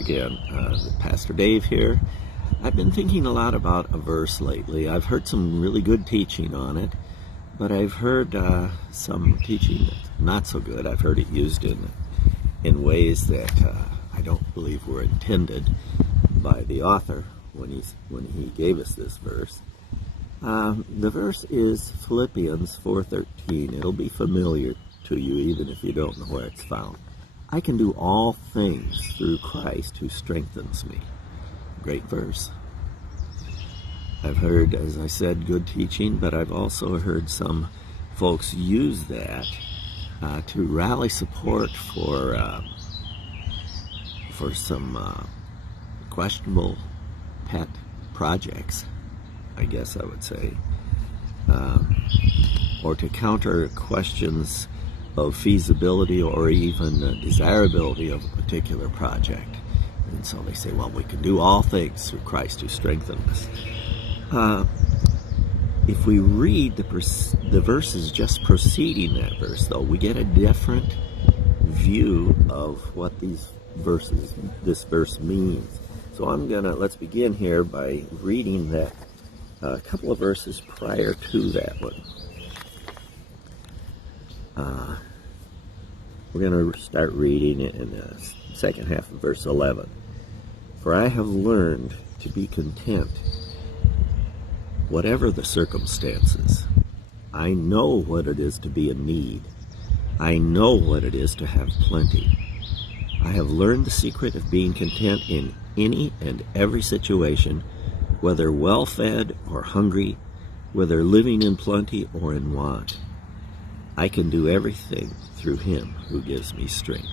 again. Pastor Dave here. I've been thinking a lot about a verse lately. I've heard some really good teaching on it, but I've heard some teaching that's not so good. I've heard it used in ways that I don't believe were intended by the author when he gave us this verse. The verse is Philippians 4:13. It'll be familiar to you even if you don't know where it's found. I can do all things through Christ who strengthens me. Great verse. I've heard, as I said, good teaching, but I've also heard some folks use that to rally support for some questionable pet projects, I guess I would say, or to counter questions of feasibility or even desirability of a particular project. And so they say, well, we can do all things through Christ who strengthens us. If we read the verses just preceding that verse, though, we get a different view of what this verse means. So let's begin here by reading that a couple of verses prior to that one. We're going to start reading it in the second half of verse 11. For I have learned to be content, whatever the circumstances. I know what it is to be in need. I know what it is to have plenty. I have learned the secret of being content in any and every situation, whether well-fed or hungry, whether living in plenty or in want. I can do everything through Him who gives me strength.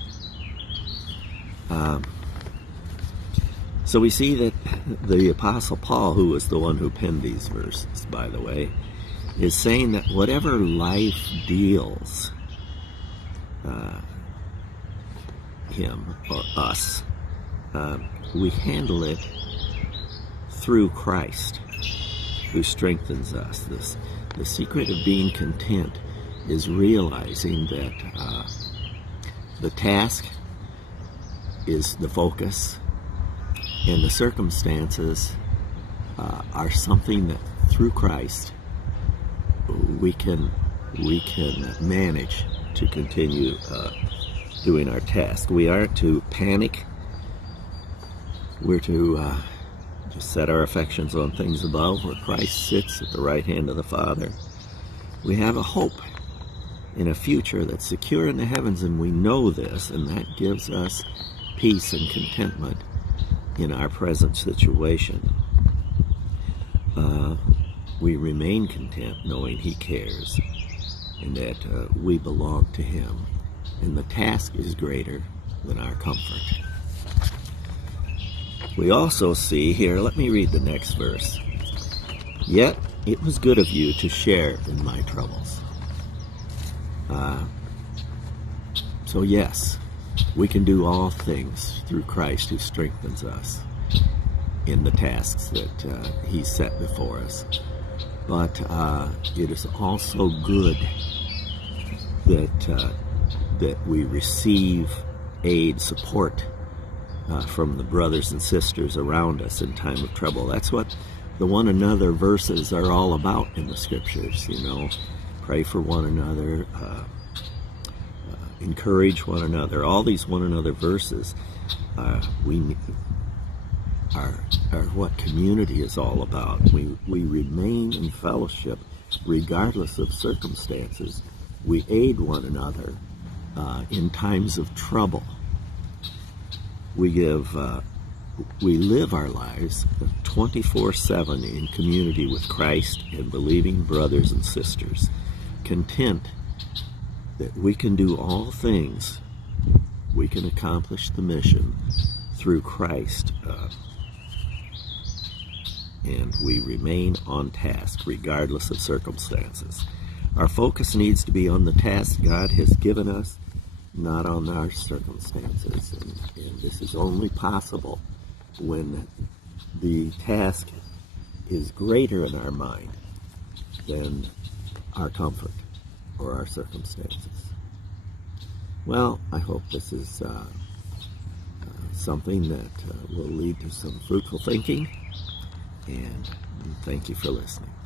So we see that the Apostle Paul, who was the one who penned these verses, by the way, is saying that whatever life deals him or us, we handle it through Christ, who strengthens us. The secret of being content is realizing that the task is the focus, and the circumstances are something that through Christ we can manage to continue doing our task. We aren't to panic. We're to just set our affections on things above, where Christ sits at the right hand of the Father. We have a hope in a future that's secure in the heavens, and we know this, and that gives us peace and contentment in our present situation. We remain content knowing He cares and that we belong to Him, and the task is greater than our comfort. We also see here, let me read the next verse. Yet it was good of you to share in my troubles. So yes, we can do all things through Christ who strengthens us in the tasks that He's set before us. But it is also good that we receive aid, support from the brothers and sisters around us in time of trouble. That's what the one another verses are all about in the Scriptures. Pray for one another, encourage one another. All these one another verses are what community is all about. We remain in fellowship regardless of circumstances. We aid one another in times of trouble. We live our lives 24/7 in community with Christ and believing brothers and sisters, content that we can do all things. We can accomplish the mission through Christ, and we remain on task regardless of circumstances. Our focus needs to be on the task God has given us, not on our circumstances. And this is only possible when the task is greater in our mind than our comfort or our circumstances. Well, I hope this is something that will lead to some fruitful thinking. And thank you for listening.